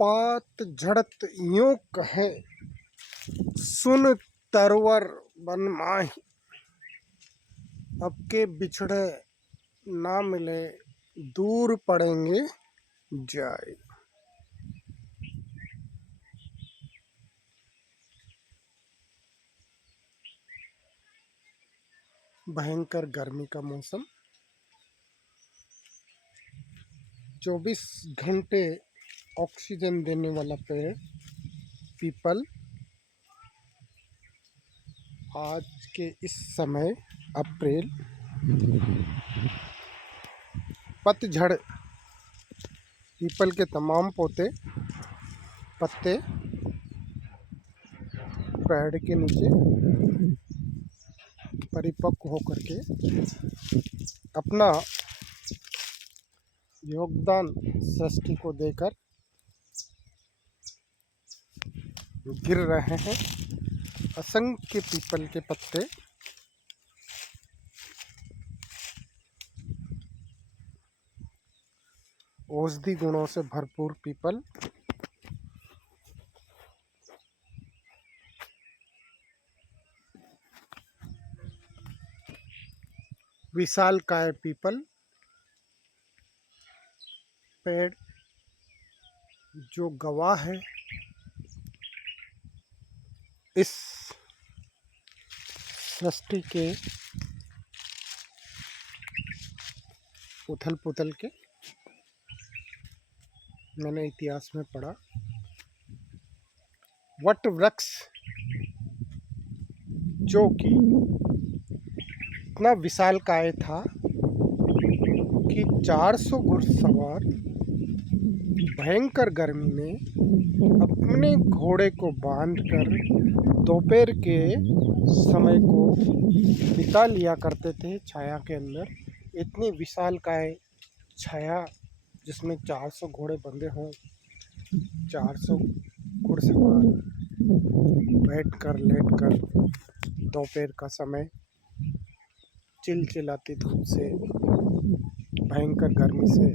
पात झड़त यूं कहे, सुन तरवर बन माही। अब के बिछड़े ना मिले, दूर पड़ेंगे जाए। भयंकर गर्मी का मौसम, 24 घंटे ऑक्सीजन देने वाला पेड़ पीपल आज के इस समय अप्रैल पतझड़, पीपल के तमाम पत्ते पेड़ के नीचे परिपक्व होकर के अपना योगदान सृष्टि को देकर गिर रहे हैं। असंख्य पीपल के पत्ते औषधि गुणों से भरपूर पीपल विशालकाय पीपल पेड़ जो गवाह है इस सृष्टि के उथल पुथल के। मैंने इतिहास में पढ़ा, वट वृक्ष जो कि इतना विशालकाय था कि 400 घुड़सवार भयंकर गर्मी में अपने घोड़े को बांधकर दोपहर के समय को बिता लिया करते थे छाया के अंदर। इतनी विशालकाय छाया जिसमें 400 घोड़े बंधे हों, 400 घुड़सवार बैठकर लेटकर दोपहर का समय चिलचिलाती धूप से, भयंकर गर्मी से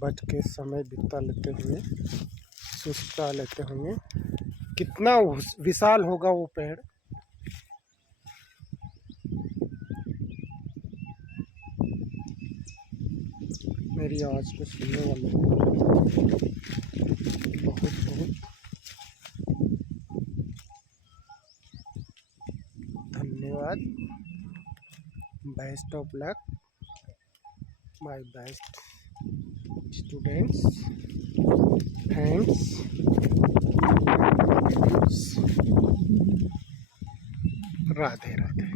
बच के समय बिता लेते हुए, सुस्ता लेते होंगे। कितना विशाल होगा वो पेड़। मेरी आवाज़ को सुनने वाले बहुत बहुत धन्यवाद। Best of luck my best students, thanks, Radhe Radhe.